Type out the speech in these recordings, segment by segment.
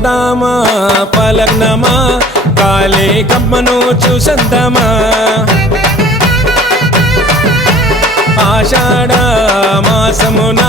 పోదామా పలగ్నమా కాలే కమ్మను చూసందమా ఆషాఢ మాసమున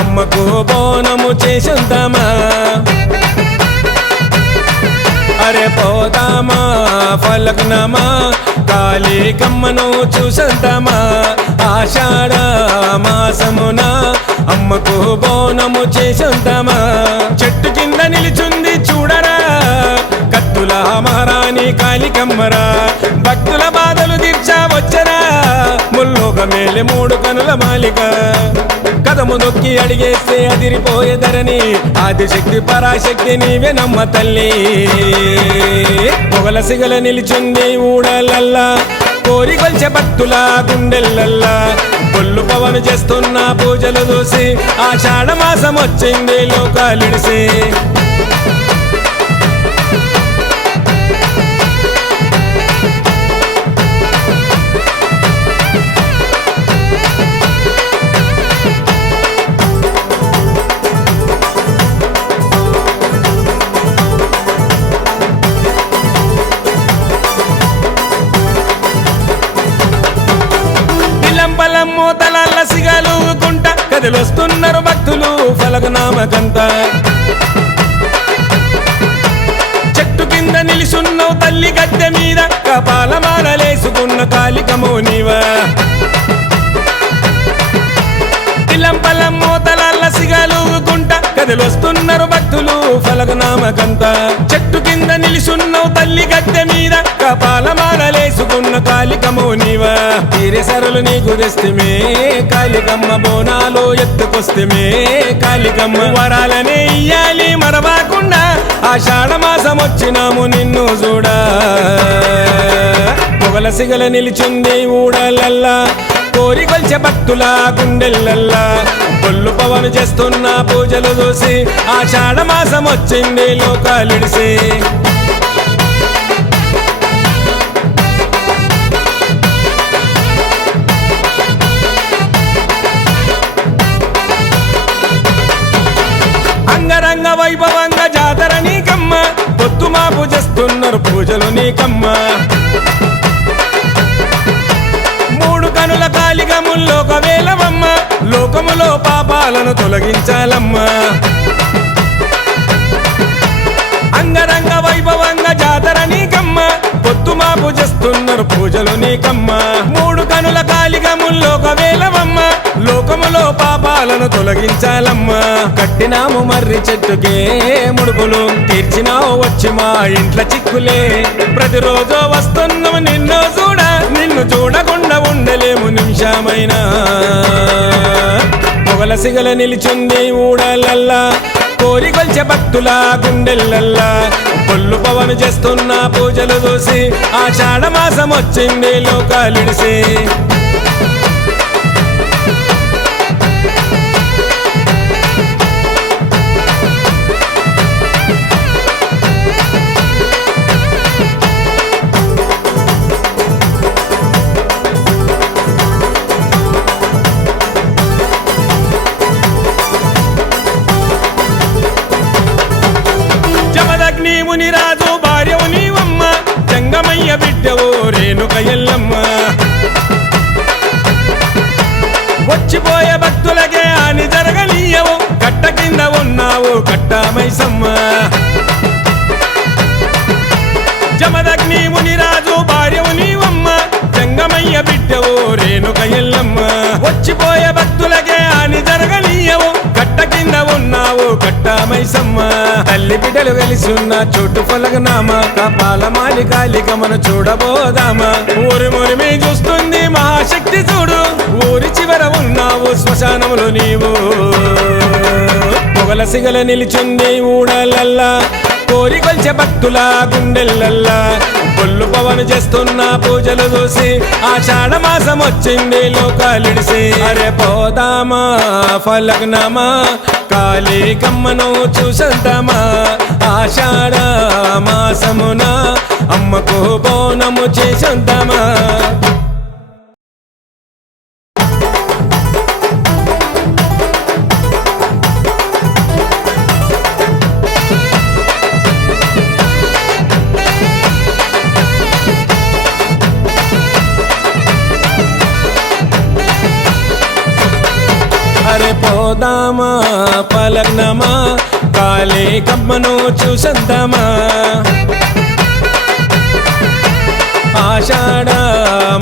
అమ్మకు బోనము చేసందమా అరే పోదామా పలగ్నమా కాలే కమ్మను చూసందమా ఆషాఢ మాసమున అమ్మకు బోనము చేసందమా చెట్టు నిలిచుంది చూడరా. కత్తుల మహారాణి కాళికమ్మరా భక్తుల బాధలు తీర్చా వచ్చరా. ముల్లోక మేలే మూడు కనుల మాలిక. కదము నొక్కి అడిగేస్తే అదిరిపోయేదరని ఆదిశక్తి పరాశక్తి నీవే నమ్మ తల్లి. పొగల సిగల నిలిచుంది ఊడలల్లా. కోరి కొల్చె భక్తుల గుండెల్లల్లా. పొల్లు పవను చేస్తున్న పూజలు చూసి ఆషాఢ మాసం వచ్చింది లోకాలిడిసి. కదిలొస్తున్నారు భక్తులు ఫలకనామకంత. చెట్టు కింద నిలిసున్నావు తల్లి గద్దె మీద కపాలమాలలేసుకున్న కాలికమో నీవా. పిల్లంపలం మూతలల్ల సిగలుకుంట కదిలొస్తున్నారు భక్తులు ఫలకనామకంత. చెట్టు కింద తల్లి గద్దె మీద. కపాలమాలలేసుకున్న కాలికమో నీవా. తీరే సరలు నీకు కాలికమ్మ బోనాలు ఎత్తుకొస్తమే. కాలికమ్మ వరాలనే ఇయ్యాలి మరవాకుండా. ఆషాఢమాసం వచ్చినాము నిన్ను చూడా. పొగల సిగల నిలిచింది ఊడలల్లా. కోరి కొల్చె భక్తుల గుండెల్లల్లా. బొల్లు పవను చేస్తున్న పూజలు చూసి ఆషాఢ మాసం వచ్చింది లోకాలిడిసి చేస్తున్నారు పూజలు నీకమ్మా. మూడు కనుల కాలిగముల్లోక వేలవమ్మ లోకములో పాపాలను తొలగించాలమ్మా. అంగరంగ వైభవంగా జాతర నీకమ్మ పొత్తు మాపు చేస్తున్నారు పూజలు నీకమ్మ. మూడు కనుల కాలిగముల్లోక వేలవమ్మ లోకములో పాపాలను తొలగించాలమ్మా. కట్టినాము మర్రి చెట్టుకే ముడుపులు తీర్చినావు వచ్చి మా ఇంట్ల చిక్కులే. ప్రతిరోజు వస్తున్నాము నిన్ను చూడ నిన్ను చూడకుండా ఉండలేము నిమిషమైనా. పొగల సిగల నిలిచుంది ఊడలల్లా కోరి కొల్చె భక్తుల గుండెల్లల్లా. పొల్లు పవను చేస్తున్న పూజలు చూసి ఆషాఢ మాసం వచ్చింది లోకాలిడిసి. జమదగ్ని ముని రాజు భార్యవు నీవమ్మ జంగమయ్య బిడ్డవు రేణుక ఎల్లమ్మ. వచ్చిపోయే భక్తులకే అని జరగనీయవు కట్ట కింద ఉన్నావు కట్టామైసమ్మ. తల్లి బిడ్డలు కలిసి ఉన్న చోటు పొలగనామా కపాల మాలి కాలికమను చూడబోదామా. ఊరి మురిమి చూస్తుంది మహాశక్తి చూడు ఊరి చివర ఉన్నావు శ్మశానములు నీవు. పొగల సిగల నిలిచింది ఊడలల్లా కోరికొల్చే భక్తుల గుండెల్లల్లా. చేస్తున్న పూజలు చూసి ఆషాఢ మాసం వచ్చింది లోకాలిడిసి అరే పోదామా ఫలగ్నమా కాళీ కమ్మను చూసంతమా ఆషాఢ మాసమున అమ్మకు బోనము చేసంతమా పోదామా పలగ్నమా కాలే కమ్మను చూసందమా ఆషాఢ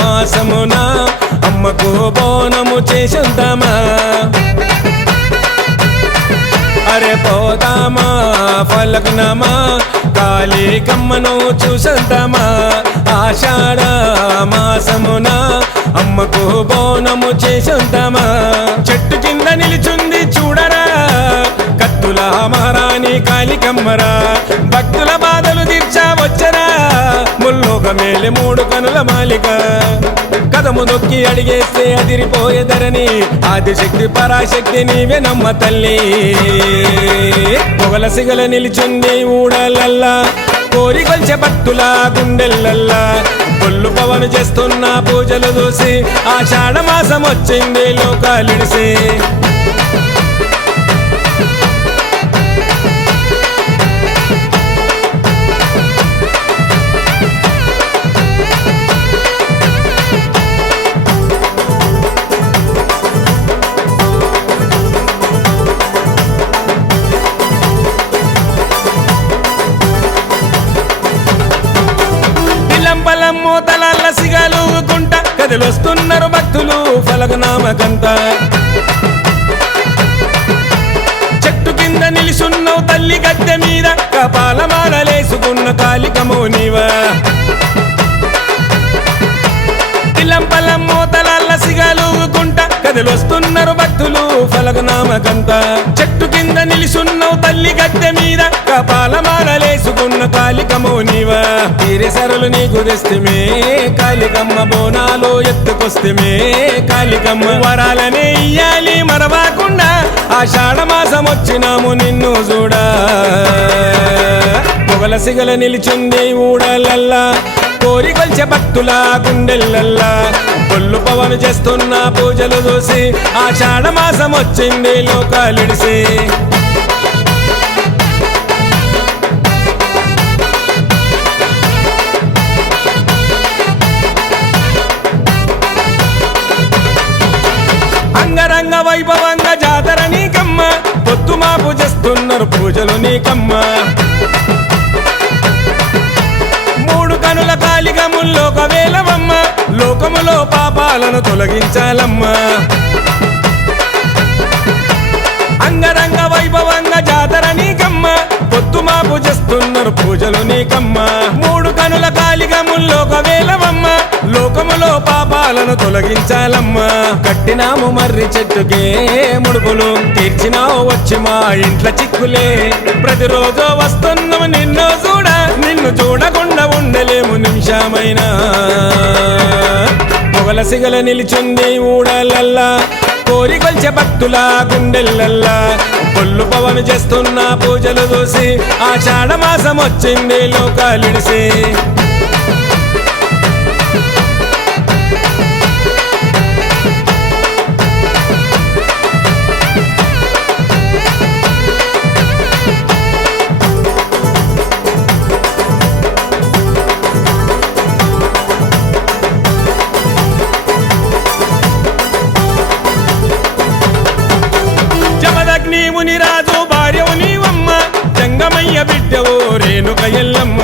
మాసమున అమ్మకు బోనము చేసందమా అరే పోదామా పలగ్నమా కాళీ కమ్మను చూసందమా ఆషాఢ మాసమున అమ్మకు బోనము చేసంతమా. అమ్మరా భక్తుల బాధలు తీర్చా వచ్చరా. ముల్లోక మేలి మూడు కనుల మాలిక. కదము నొక్కి అడిగేస్తే అదిరిపోయేదరని ఆదిశక్తి పరాశక్తి నీవే నమ్మ తల్లి. పొగల సిగల నిలిచుంది ఊడలల్లా. కోరికొల్చే భక్తుల గుండెల్లల్లా. కొల్లు పవను చేస్తున్న పూజలు చూసి ఆషాఢ మాసం వచ్చింది లోకాలిడిసి. మూతలల్ల సిగలుగుకుంట. కదిలొస్తున్నారు భక్తులు ఫలగనామకంత చెట్టు కింద నిలిసున్నావు తల్లి గద్దె మీద. కపాలమాలలేసుకున్న కాలికమో నీవా. తిలంపలం మూతలల్ల సిగలుగుకుంట. కదిలొస్తున్నారు భక్తులు ఫలగనామకంత చెట్టు కింద నిలిసున్నావు తల్లి గద్దె మీద. కపాలమాలలేసుకున్న కాలికమో నీవా తీరెసరలు నీకు తెస్తమే కాలికమ్మ బోనాలు ఎత్తుకొస్తమే కాలికమ్మ వరాలని ఇయ్యాలి మరవాకుండా. ఆషాఢ మాసం వచ్చినాము నిన్ను చూడా. పొగల సిగల నిలిచింది ఊడలల్లా కోరికొల్చే భక్తుల గుండెల్లల్లా. పొల్లు పవను చేస్తున్న పూజలు చూసి ఆషాఢ మాసం వచ్చింది లోకాలిడిసి. చేస్తున్నారు పూజలు నీకమ్మ. మూడు కనుల కాలిగా వేలవమ్మ లోకములో పాపాలను తొలగించాలమ్మా. అంగరంగ వైభవంగా జాతర నీకమ్మ పొత్తు మాపు చేస్తున్నారు పూజలు నీకమ్మ. మూడు కనుల కాలిగా ముల్లోక వేలవమ్మ లోకములో పాపాలను తొలగించాలమ్మా. కట్టినాము మర్రి చెట్టుకే ముడుపులు. తీర్చినావు వచ్చి మా ఇంట్ల చిక్కులే. ప్రతిరోజు వస్తున్నాము నిన్ను చూడ. నిన్ను చూడకుండా ఉండలేము నిమిషమైనా. పొగల సిగల నిలిచుంది ఊడలల్లా. కోరికొల్చే భక్తుల గుండెల్లల్లా. పొల్లు పవను చేస్తున్న పూజలు చూసి ఆషాఢ మాసం వచ్చింది లోకాలిడిసి జమదగ్ని రాజు భార్యవు నీవమ్మ జంగమయ్య బిడ్డవు రేణుక ఎల్లమ్మ.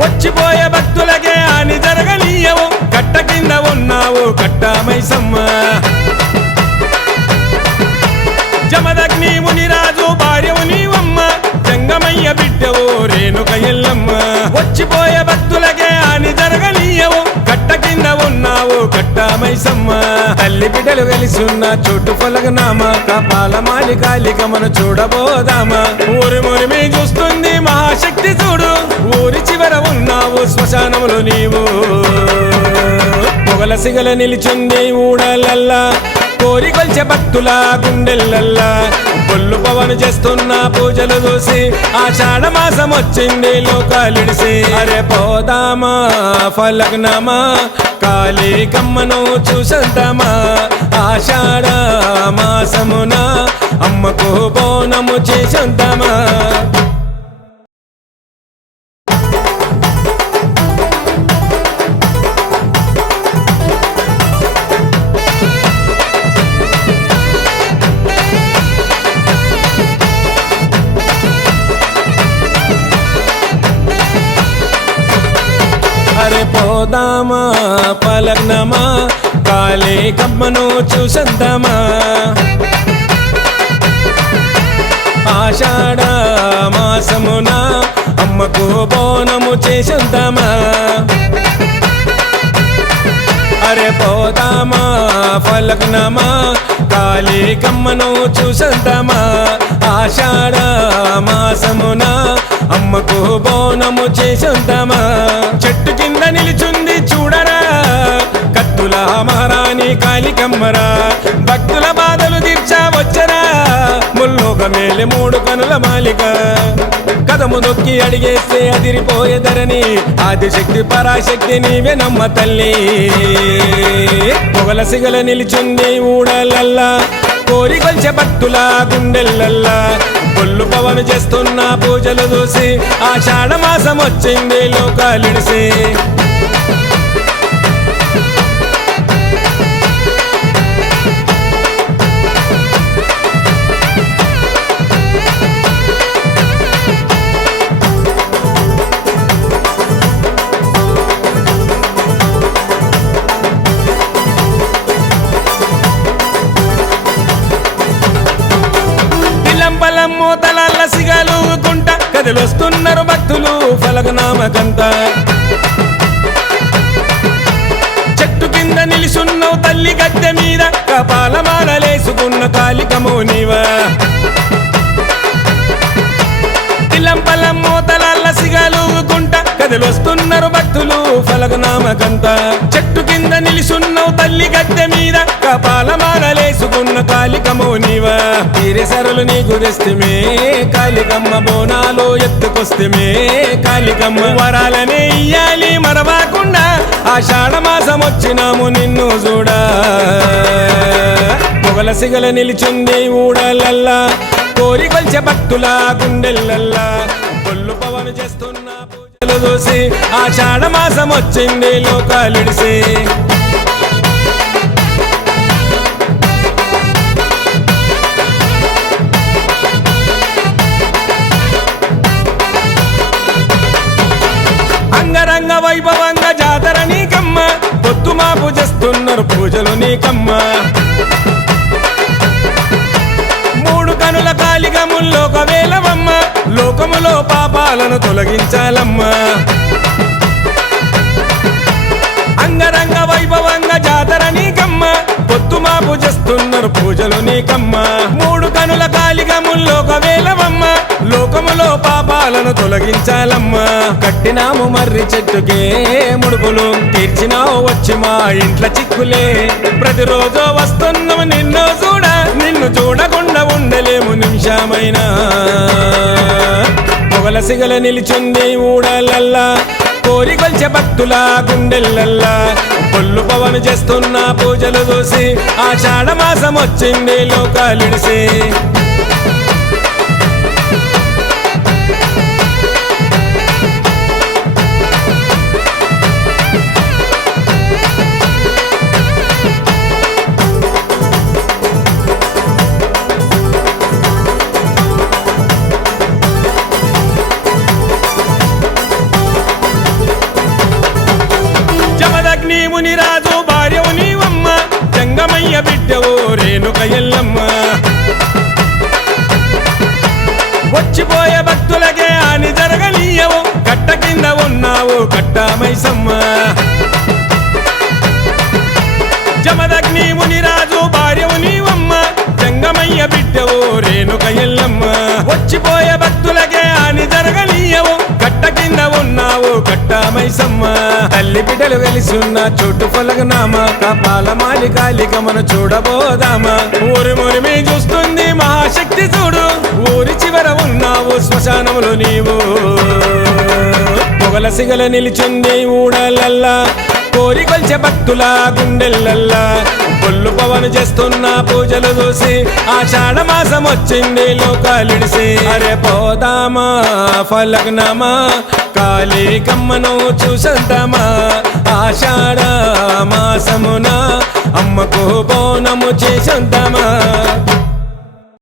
వచ్చిపోయే భక్తులకే అని జరగనీయవు కట్ట కింద ఉన్నావు కట్టామైసమ్మ. జమదగ్ని ముని రాజు భార్యవు నీవమ్మ జంగమయ్య బిడ్డవు రేణుక ఎల్లమ్మ. వచ్చిపోయే భక్తులకే అని జరగనీయవు కట్ట ఉన్నావు కట్టామైసమ్మ తల్లి బిడ్డలు కలిసి ఉన్న చోటు పొలగనామా కపాల మాలి కాలికమను చూడబోదామా. ఊరి మురిమి చూస్తుంది మహాశక్తి చూడు. ఊరి చివర ఉన్నావు శ్మశానములు నీవు. పొగల సిగల నిలిచింది ఊడలల్లా. కోరికొల్చే భక్తుల గుండెల్లల్లా. పొల్లు పవను చేస్తున్న పూజలు చూసి ఆషాఢ మాసం వచ్చింది లోకాలిడిసి. అరే పోదామా ఫలగ్నమా కాళీ కమ్మను చూసంతమా. ఆషాఢ మాసమున అమ్మకు బోనము చేసంతమా. పోదామా పలగ్నమా కాలే కమ్మను చూసందమా? ఆషాఢ మాసమున అమ్మకు బోనము చేసందమా? అరే పోదామా పలగ్నమా కాళీ కమ్మను చూసందమా? ఆషాఢ మాసమున అమ్మకు బోనము చేసంతమా? చెట్టు కింద నిలిచుంది చూడరా? కత్తుల మహారాణి కాలికమ్మరా? భక్తుల బాధలు తీర్చా వచ్చరా? ముల్లోక మేలే మూడు కనుల మాలిక. కదము దొక్కి అడిగేస్తే అదిరిపోయేదరని ఆదిశక్తి పరాశక్తి నీవే నమ్మ తల్లి. పొగల సిగల నిలిచుంది ఊడలల్లా. కోరికొల్చె భక్తుల గుండెల్లల్లా. పొల్లు పవన్ చేస్తున్న పూజలు చూసి ఆషాఢ మాసం వచ్చింది లోకాలిడిసి. కదిలొస్తున్నారు భక్తులు ఫలకనామకంత చెట్టు కింద నిలిసున్నావు తల్లి గద్దె మీద కపాల మాలలేసుకున్న కాలికమో నీవా. కదిలొస్తున్నారు భక్తులు ఫలకనామకంత చెట్టు కింద నిలిసున్నావు తల్లి గద్దె మీద. కపాల మాలలేసుకున్న కాలికమో నీవా. తీరెసరలు నీకు తెస్తమే. కాలికమ్మ బోనాలో ఎత్తుకొస్తమే. కాలికమ్మ వరాలనే ఇయ్యాలి మరవాకుండా. ఆషాఢ మాసం వచ్చినాము నిన్ను చూడా. పొగల సిగల నిలిచింది ఊడలల్లా. కోరికొల్చె భక్తుల గుండెల్లల్లా. కొల్లు పవను చేస్తున్న పూజలు చూసి ఆషాఢ మాసం వచ్చింది లోకాలిడిసి. అంగరంగ వైభవంగా జాతర నీకమ్మ పొత్తు మాపు చేస్తున్నారు పూజలు నీకమ్మ. మూడు కనుల కాలిగముల్లోక ఒకవేళ లోకములో పాపాలను తొలగించాలమ్మా. అంగరంగ వైభవంగ జాతర నీకమ్మ పొత్తు మాపు చేస్తున్నారు పూజలు నీకమ్మ. మూడు కనుల కాలికముల్లో ఒకవేళవమ్మ లోకములో పాపాలను తొలగించాలమ్మా. కట్టినాము మర్రి చెట్టుకే ముడుపులు తీర్చినావు వచ్చి మా ఇంట్ల చిక్కులే. ప్రతిరోజు వస్తున్నాము నిన్ను చూడ నిన్ను చూడకుండా ఉండలేము నిమిషమైనా. పొగల సిగల నిలిచుంది ఊడలల్లా. కోరికొల్చె భక్తుల గుండెల్లల్లా. పొల్లు పవను చేస్తున్న పూజలు చూసి ఆషాఢ మాసం వచ్చింది లోకాలిడిసి రేణుక ఎల్లమ్మ. వచ్చిపోయే భక్తులకే అని జరగనీయవు. కట్ట కింద ఉన్నావు కట్టామైసమ్మ. జమదగ్ని మునిరాజు భార్యవు నీవమ్మ. జంగమయ్య బిడ్డవు రేణుక ఎల్లమ్మ. వచ్చిపోయే భక్తులకే అని జరగనీయవు. కట్ట కింద ఉన్నావు కట్టామైసమ్మ తల్లి బిడ్డలు వెలిసున్న చోటు పొలగనామా కపాల మాలి కాలిక మన చూడబోదామా. ఊరి మురిమి చూస్తుంది మహాశక్తి చూడు. ఊరి చివర ఉన్నావు శ్మశానములు నీవు. పొగల సిగల నిలిచింది ఊడలల్లా. కోరికొల్చె భక్తుల గుండెల్లల్లా. పొల్లు పవన్ చేస్తున్న పూజలు చూసి ఆషాఢ మాసం వచ్చింది లోకాలిడిసి. అరే పోదామా ఫలగ్నమా కాళీ కమ్మను చూసంతమా? ఆషాఢ మాసమున అమ్మకు బోనము చేసంతమా?